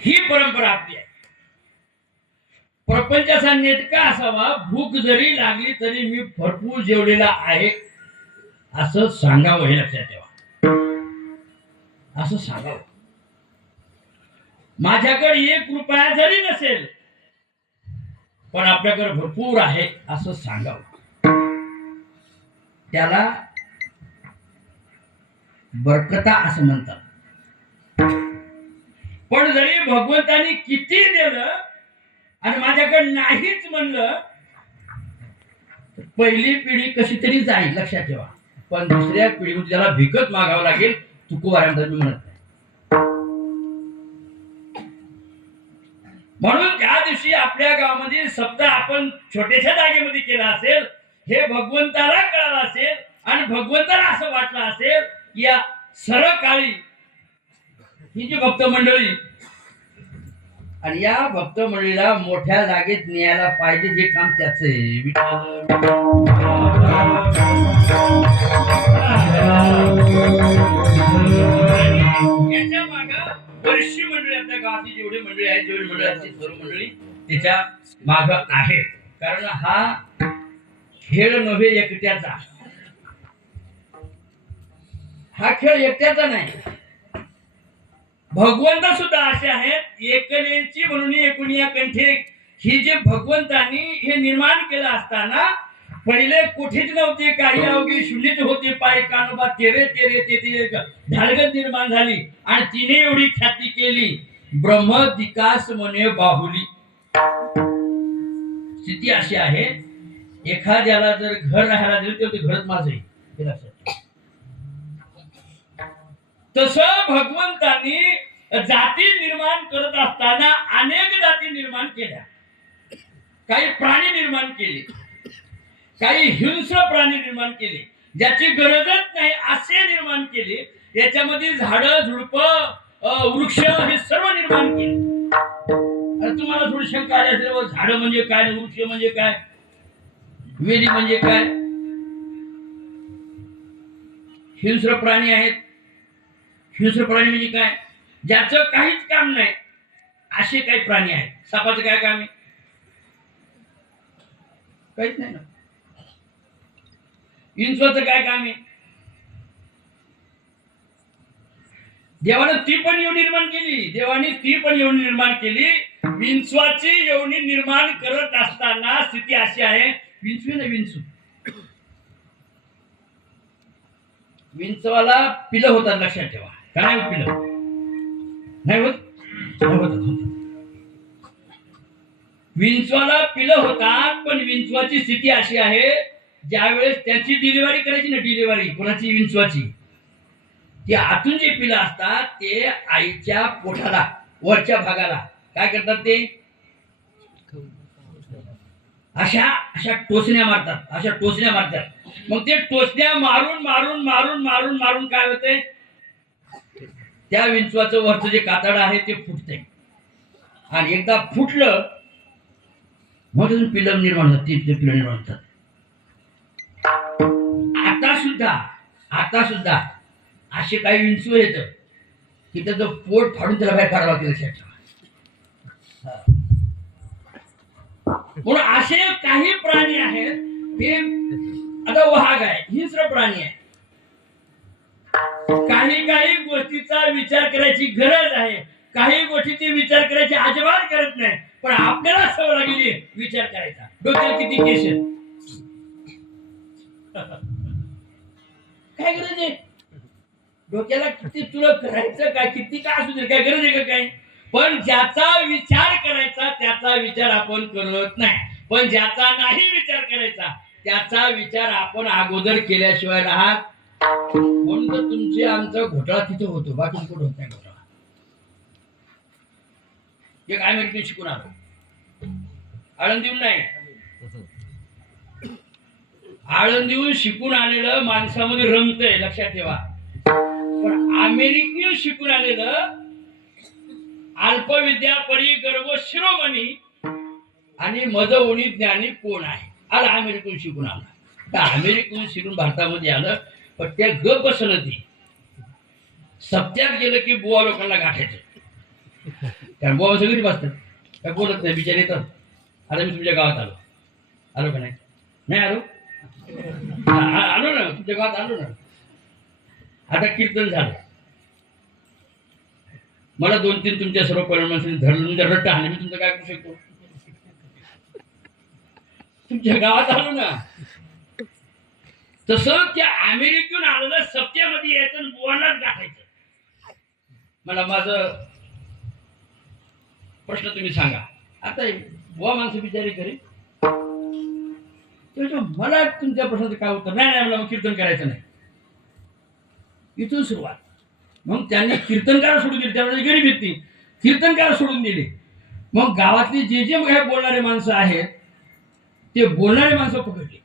ही परंपरा आपली आहे. प्रपंचाचा नेटका असावा, भूक जरी लागली तरी मी भरपूर जेवलेला आहे असं सांगावं, हे लक्षात ठेवा. असं सांगावं. माझ्याकडे 1 रुपया जरी नसेल पण आपल्याकडे भरपूर आहे असं सांगावं. त्याला बरकता असं म्हणतात. पण जरी भगवंतानी किती दिलं आणि माझ्याकडे नाहीच म्हणलं, पहिली पिढी कशी तरी जाईल, लक्षात ठेवा. पण दुसऱ्या पिढीमध्ये त्याला भिकत मागावं लागेल. तुकोबारांचा मी म्हणत नाही. म्हणून त्या दिवशी आपल्या गावामध्ये सप्ताह आपण छोट्याशा जागेमध्ये केला असेल, हे भगवंताला कळालं असेल आणि भगवंताला असं वाटलं असेल की या सरकाळी ही जी भक्त मंडळी आणि या भक्त मंडळीला मोठ्या जागेत न्यायला पाहिजे, जे काम त्याचं आहे. याच्या माग बरीचशी मंडळी, आपल्या गावाची जेवढी मंडळी आहेत, जेवढी मंडळी आहेत, सर्व मंडळी त्याच्या माग आहेत. कारण हा खेळ नव्हे एकट्याचा, हा खेळ एकट्याचा नाही. भगवंत सुद्धा असे आहेत. एकलेची म्हणून एकुणिया कंठे, ही जे भगवंतांनी हे निर्माण केलं असताना पहिले कुठेच नव्हते, काही अवघी शून्यच होते. पाय कानोबा तेरे तेरे ते ढालगत निर्माण झाली आणि तिने एवढी ख्याती केली. ब्रह्म विकास म्हणे बाहुली. स्थिती अशी आहे, एखाद्याला जर घर राहायला दिलं तर ते घरच माझं आहे, हे लक्षात. तसं भगवंतांनी जाती निर्माण करत असताना अनेक जाती निर्माण केल्या. काही प्राणी निर्माण केले, काही हिंस्र प्राणी निर्माण केले, ज्याची गरजच नाही असे निर्माण केले. याच्यामध्ये झाडं झुडप वृक्ष हे सर्व निर्माण केले. आणि तुम्हाला थोडी शंका आली असेल, झाडं म्हणजे काय, वृक्ष म्हणजे काय, वेली म्हणजे काय, हिंस्र प्राणी आहेत. हिंस्र प्राणी म्हणजे काय, ज्याचं काहीच काम नाही असे काही प्राणी आहेत. सापाचं काय काम आहे, काहीच नाही ना. विंचवाचं काय काम आहे. देवाने ती पण योनी निर्माण केली, देवाने ती पण योनी निर्माण केली. विंचवाची योनी निर्माण करत असताना स्थिती अशी आहे, विंचवी ना विंचू, विंचवाला पिलं होतात, लक्षात ठेवा. काय पिलं नाही होत, विंचवाला पिलं होतात. पण विंचवाची स्थिती अशी आहे, ज्यावेळेस त्याची डिलिव्हरी करायची ना, डिलिव्हरी कोणाची, विंचवाची, ती आतून जे पिलं असतात ते आईच्या पोटाला, वरच्या भागाला काय करतात, ते अशा अशा टोचण्या मारतात, अशा टोचण्या मारतात. मग ते टोचण्या मारून मारून मारून मारून मारून काय होते, त्या विंचवाचं वरचं जे कातड आहे ते फुटते. आणि एकदा फुटलं मग पिलं निर्माण होतात, ते पिलं निर्माण होतात. आता सुद्धा असे काही विंचू येत की त्याचं पोट फाडून त्याला बाहेर काढावं लागतं, लक्षात ठेवा. म्हणून असे काही प्राणी आहेत, ते आता वाघ आहे, हिंस्र प्राणी आहे. काही काही गोष्टीचा विचार करायची गरज आहे, काही गोष्टीची विचार करायची अजिबात करत नाही. पण आपल्याला सवय लागली विचार करायचा. डोक्याला किती केस आहेत, काय गरज आहे डोक्याला, किती तुला करायचं काय, किती काय असू दे, काय गरज आहे का काय. पण ज्याचा विचार करायचा त्याचा विचार आपण करत नाही. पण ज्याचा नाही विचार करायचा त्याचा विचार आपण अगोदर केल्याशिवाय राहत. म्हणून तर तुमचे आमचा घोटाळा तिथे होतो, बाकी कुठं होत नाही घोटाळा. एक अमेरिकेत शिकून आलो, आळंदीहून नाही, आळंदीहून शिकून आलेलं माणसामध्ये रमतंय, लक्षात ठेवा. पण अमेरिकेहून शिकून आलेलं अल्पविद्या परी गर्व शिरोमणी आणि मद ओणी ज्ञानी कोण आहे. आला अमेरिकेहून शिकून आला, त्या अमेरिकेहून शिकून भारतामध्ये आलं. पण त्या गप बसलं, ती सप्त्यात गेलं की बुवा लोकांना गाठायचं. कारण बुवा सगळी बसतात काय बोलत नाही बिचारे येतात. आता मी तुमच्या गावात आलो. आलो का नाही? नाही आलो? आलो ना, तुमच्या गावात आलो ना. आता कीर्तन झालं. मला 2-3 तुमच्या सर्व परिणामांनी धरलं रट्ट हाणे, मी तुमचं काय करू शकतो? तुमच्या गावात आलो ना. तसं त्या अमेरिकेतून आलेलं सत्यामध्ये यायचं आणि बुवांनाच गाठायचं. मला माझं प्रश्न तुम्ही सांगा. आता बुवा माणसं बिचारी करेल मला तुमच्या प्रश्नाचं काय उत्तर नाही. नाही मला मग कीर्तन करायचं नाही. इथून सुरुवात. मग त्यांनी कीर्तनकार सोडून दिले. त्यावेळेस गरीब येते कीर्तनकार सोडून दिले. मग गावातली जे काही बोलणारे माणसं आहेत ते बोलणारे माणसं पकडले.